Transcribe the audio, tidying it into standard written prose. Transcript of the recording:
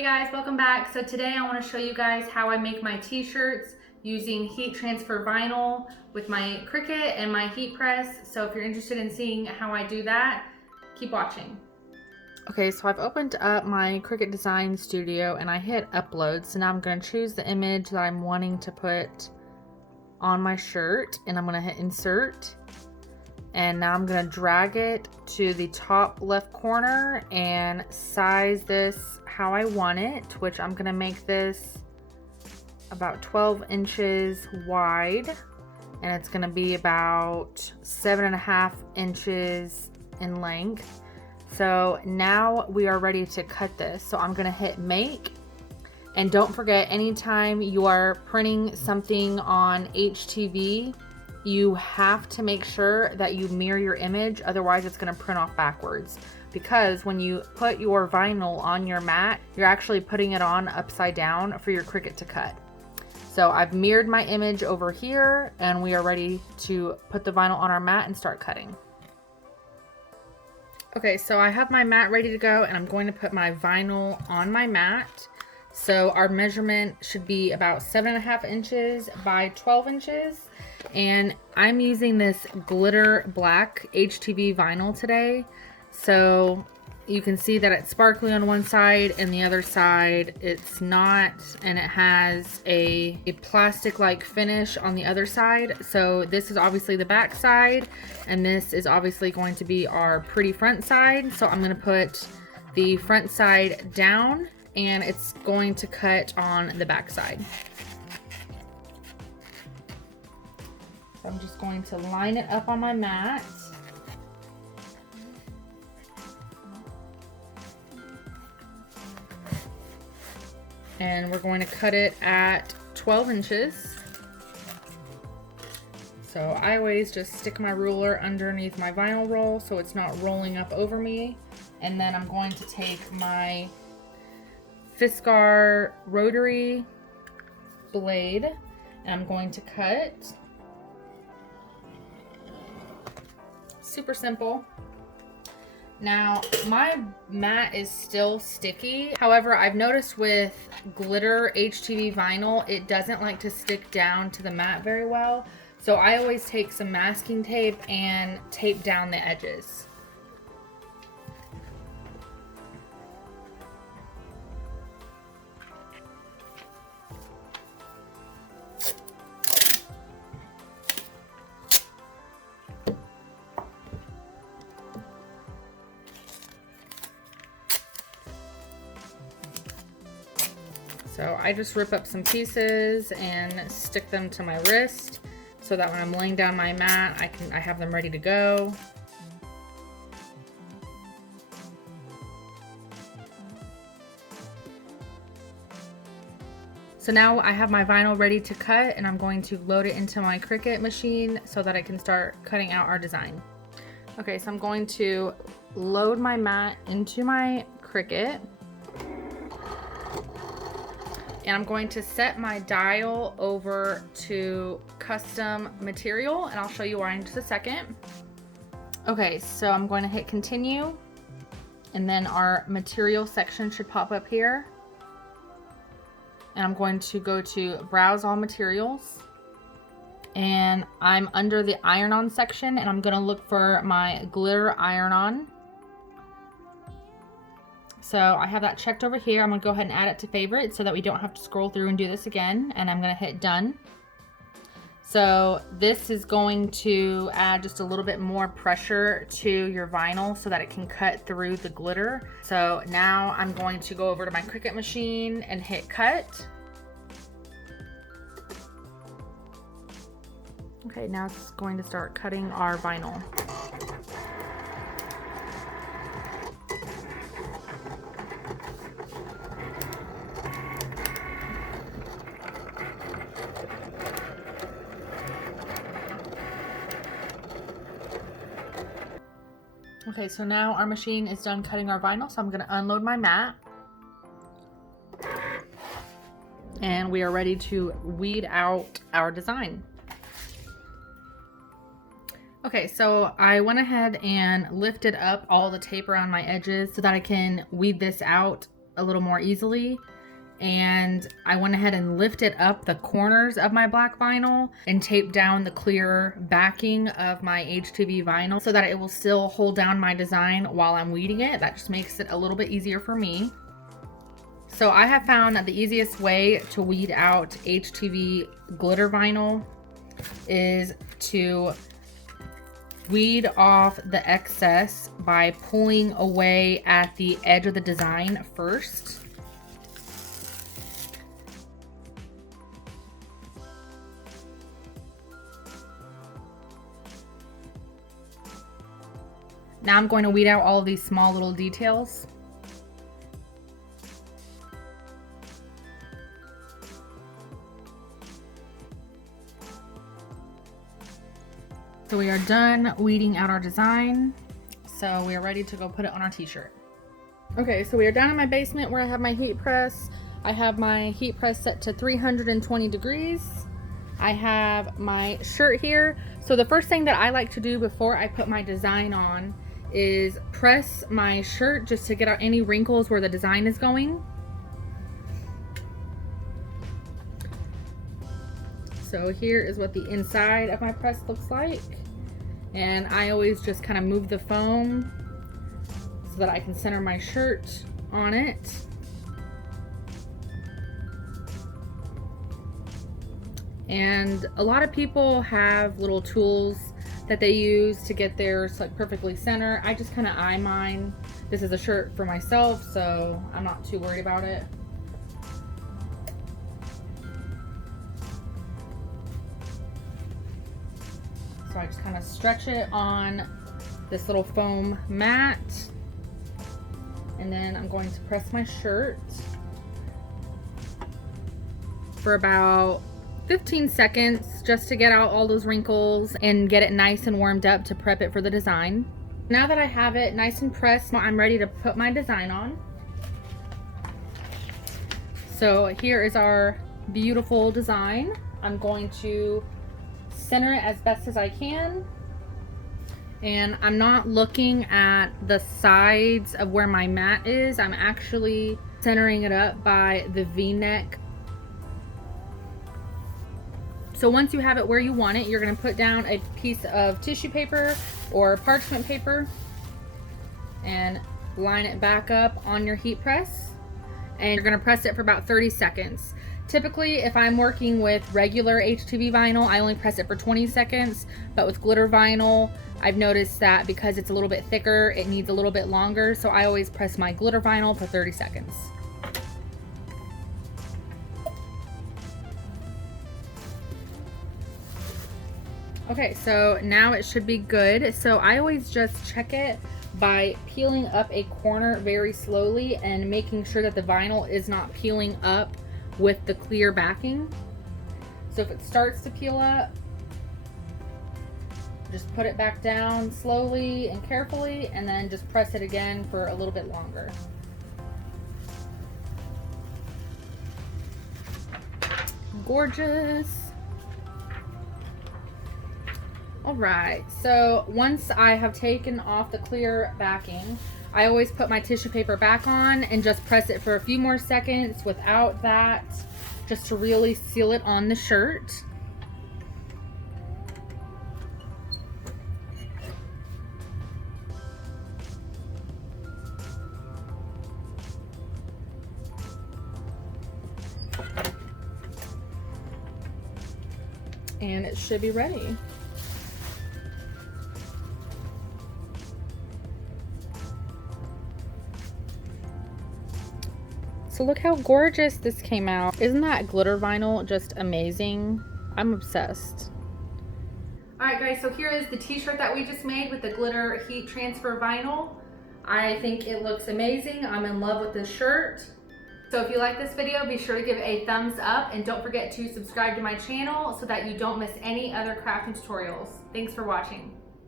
Hey guys, welcome back. So today I want to show you guys how I make my t-shirts using heat transfer vinyl with my Cricut and my heat press. So if you're interested in seeing how I do that, keep watching. Okay, so I've opened up my Cricut Design Studio and I hit upload. So now I'm going to choose the image that I'm wanting to put on my shirt and I'm going to hit insert. And now I'm going to drag it to the top left corner and size this how I want it, which I'm going to make this about 12 inches wide, and it's going to be about 7.5 inches in length. So now we are ready to cut this. So I'm going to hit make, and don't forget, anytime you are printing something on HTV, you have to make sure that you mirror your image, otherwise it's going to print off backwards. Because when you put your vinyl on your mat, you're actually putting it on upside down for your Cricut to cut. So I've mirrored my image over here and we are ready to put the vinyl on our mat and start cutting. Okay, so I have my mat ready to go and I'm going to put my vinyl on my mat. So our measurement should be about 7.5 inches by 12 inches. And I'm using this glitter black HTV vinyl today. So you can see that it's sparkly on one side and the other side it's not, and it has a plastic-like finish on the other side. So this is obviously the back side and this is obviously going to be our pretty front side. So I'm going to put the front side down and it's going to cut on the back side. So I'm just going to line it up on my mat. And we're going to cut it at 12 inches. So I always just stick my ruler underneath my vinyl roll so it's not rolling up over me. And then I'm going to take my Fiskar rotary blade and I'm going to cut. Super simple. Now my mat is still sticky. However, I've noticed with glitter HTV vinyl, it doesn't like to stick down to the mat very well. So I always take some masking tape and tape down the edges. So I just rip up some pieces and stick them to my wrist so that when I'm laying down my mat, I have them ready to go. So now I have my vinyl ready to cut and I'm going to load it into my Cricut machine so that I can start cutting out our design. Okay, so I'm going to load my mat into my Cricut. And I'm going to set my dial over to custom material and I'll show you why in just a second. Okay, so I'm going to hit continue and then our material section should pop up here. And I'm going to go to browse all materials and I'm under the iron-on section and I'm going to look for my glitter iron-on. So I have that checked over here. I'm gonna go ahead and add it to favorites so that we don't have to scroll through and do this again. And I'm gonna hit done. So this is going to add just a little bit more pressure to your vinyl so that it can cut through the glitter. So now I'm going to go over to my Cricut machine and hit cut. Okay, now it's going to start cutting our vinyl. Okay, so now our machine is done cutting our vinyl, so I'm going to unload my mat. And we are ready to weed out our design. Okay, so I went ahead and lifted up all the tape around my edges so that I can weed this out a little more easily. And I went ahead and lifted up the corners of my black vinyl and taped down the clear backing of my HTV vinyl so that it will still hold down my design while I'm weeding it. That just makes it a little bit easier for me. So I have found that the easiest way to weed out HTV glitter vinyl is to weed off the excess by pulling away at the edge of the design first. Now I'm going to weed out all of these small little details. So we are done weeding out our design. So we are ready to go put it on our t-shirt. Okay, so we are down in my basement where I have my heat press. I have my heat press set to 320 degrees. I have my shirt here. So the first thing that I like to do before I put my design on is press my shirt just to get out any wrinkles where the design is going. So here is what the inside of my press looks like. And I always just kind of move the foam so that I can center my shirt on it. And a lot of people have little tools that they use to get theirs like perfectly center. I just kind of eye mine. This is a shirt for myself, so I'm not too worried about it. So I just kind of stretch it on this little foam mat, and then I'm going to press my shirt for about 15 seconds just to get out all those wrinkles and get it nice and warmed up to prep it for the design. Now that I have it nice and pressed, I'm ready to put my design on. So here is our beautiful design. I'm going to center it as best as I can. And I'm not looking at the sides of where my mat is. I'm actually centering it up by the V-neck. So once you have it where you want it, you're going to put down a piece of tissue paper or parchment paper and line it back up on your heat press. And you're going to press it for about 30 seconds. Typically, if I'm working with regular HTV vinyl, I only press it for 20 seconds. But with glitter vinyl, I've noticed that because it's a little bit thicker, it needs a little bit longer. So I always press my glitter vinyl for 30 seconds. Okay, so now it should be good. So I always just check it by peeling up a corner very slowly and making sure that the vinyl is not peeling up with the clear backing. So if it starts to peel up, just put it back down slowly and carefully, and then just press it again for a little bit longer. Gorgeous. All right, so once I have taken off the clear backing, I always put my tissue paper back on and just press it for a few more seconds without that, just to really seal it on the shirt. And it should be ready. So look how gorgeous this came out. Isn't that glitter vinyl just amazing? I'm obsessed. All right guys, so here is the t-shirt that we just made with the glitter heat transfer vinyl. I think it looks amazing. I'm in love with this shirt. So if you like this video, be sure to give it a thumbs up and don't forget to subscribe to my channel so that you don't miss any other crafting tutorials. Thanks for watching.